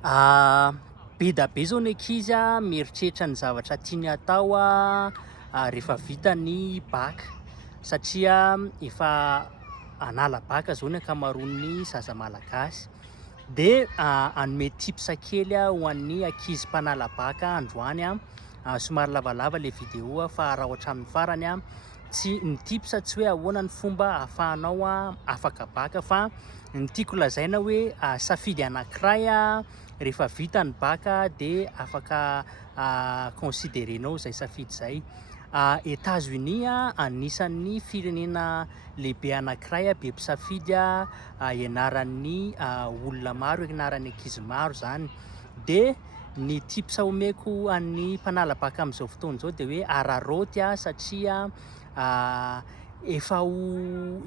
Be da be zao ny ankizy mieritreritra ny zavatra tiany atao rehefa vita ny baka satria efa hanala baka zao ny ankamaroan'ny zaza malagasy de hanome tips kely ho an'ny ankizy mpanala baka androany somary lavalava le vidéo fa raha hatramin'ny farany tsy ny tips tsy hoe ahoana ny fomba ahafahanao afaka baka fa ny tiako lazaina hoe safidy anankiray rehefa vita ny baka de afaka considérenao zay safidy zay. États-Unis anisan'ny firenena lehibe anankiray be mpisafidy ianaran'ny olona maro, ianaran'ny ankizy maro zany. De ny tips omeko an'ny mpanala baka am'izao fotoana zao de hoe araraoty satria efa ho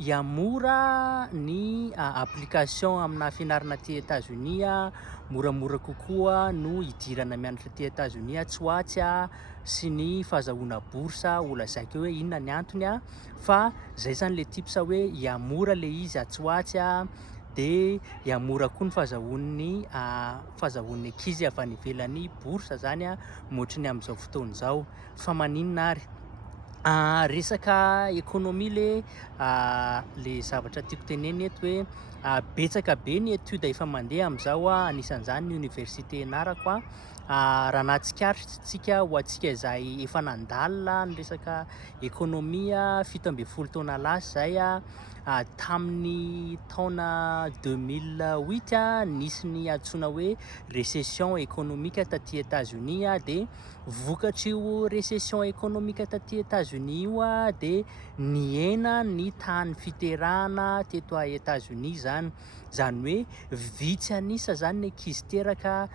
iamora ny application amina fianarana ty États-Unis moramora kokoa no idirana mianatra ty États-Unis tsy hoatsy sy ny fahazahoana bourse ho lazaiko hoe inona ny antony fa zay zany le tips hoe iamora le izy tsy hoatsy de iamora koa ny fahazahoan'ny ankizy avy any ivelan'ny bourse zany motriny am'izao fotoana zao. Fa maninona ary resaka économie le zavatra tiako teneny eto hoe betsaka be ny étude efa mandeha am'izao anisan'izany ny université ianarako raha nahatsikaritsika ho antsika zay efa nandalina ny resaka économie 17 taona lasa zay tamin'ny taona 2008 nisy ny antsoina hoe récession économique taty États-Unis de vokatry'io récession économique taty États-Unis io de nihena ny tany fiterahana teto a États-Unis zany hoe vitsy anisa zany ny ankizy teraka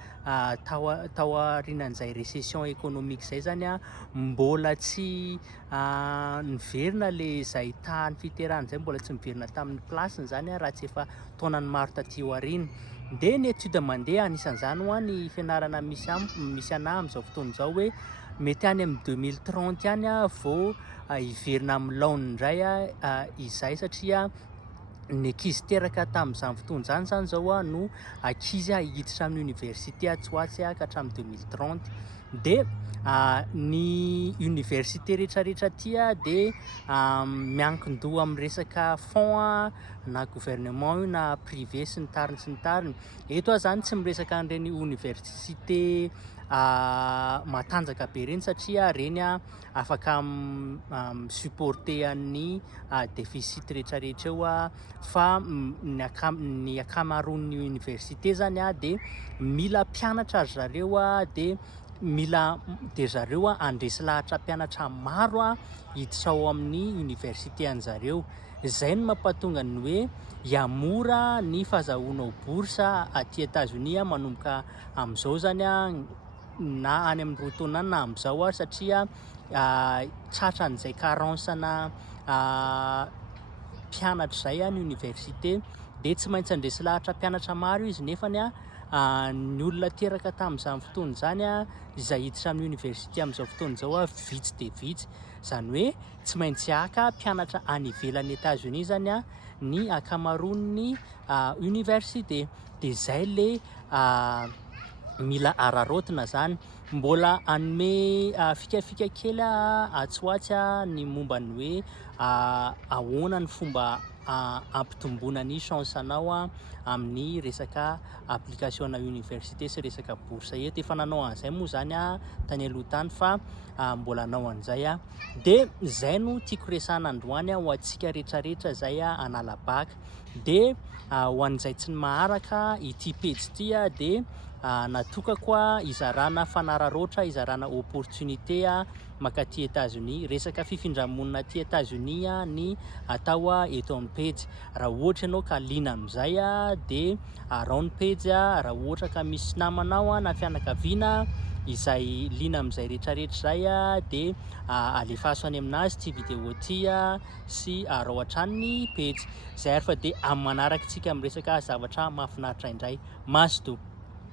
tao aorinan'izay récession économique zay zany mbola tsy niverina le zay tany fiterahana zay mbola tsy miverina tamin'ny plasiny zany raha tsy efa taonany maro taty aoriana. De ny étude mandeha anisan'izany ny fianarana misy anahy am'izao fotoana zao hoe mety any amin'ny 2030 any vao hiverina amin'ny laony indray izay satria ny ankizy teraka tamin'izany fotoana zany zao no ankizy hiditra amin'ny université tsy hoatsy ka hatramin'ny 2030 de ny université rehetrarehetra ty de miankin-doha amin'ny resaka fond na gouvernement io na privé sy ny tariny. Eto zany tsy miresaka an'ireny université matanjaka be reny satria reny afaka supporter ny déficit rehetrarehetra eo fa ny ankamaroan'ny université zany de mila mpianatra ry zareo de zareo andresy lahatra mpianatra maro hiditra ao amin'ny université an'zareo. Zay no mampatonga ny hoe iamora ny fahazahoanao bourse aty États-Unis manomboka am'izao zany na any amin'ny 2 taona na am'izao satria tratran'izay carence-na mpianatra zay ny université de tsy maintsy andresy lahatra mpianatra maro izy nefany ny olona teraka tamin'izany fotoana zany izay hiditra amin'ny université am'izao fotoana zao vitsy de vitsy zany hoe tsy maintsy aka mpianatra any ivelan'ny États-Unis zany ny ankamaroan'ny université de zay le mila araraotina zany mbola hanome fikafika kely tsy hoatsy ny momba ny hoe ahoana ny fomba ampitomboana ny chance-anao amin'ny resaka application na université sy resaka bourse eto efa nanao an'izay moa zany tany aloha tany fa mbola hanao an'izay de zay no tiako resahana androany ho antsika rehetrarehetra zay hanala baka de ho an'izay tsy maharaka ity pejy ty de natokako izarana fanararoatra izarana opportunité makaty États-Unis resaka fifindramonina ty États-Unis ny atao eto amin'ny pejy raha ohatra ianao ka liana am'izay de arao ny pejy raha ohatra ka misy namanao na fianakaviana izay liana am'izay rehetrarehetra zay de alefaso any aminazy ty vidéo ty sy arao hatrany ny pejy zay ary fa de amin'ny manaraka tsika amin'ny resaka zavatra mahafinaritra indray maso to.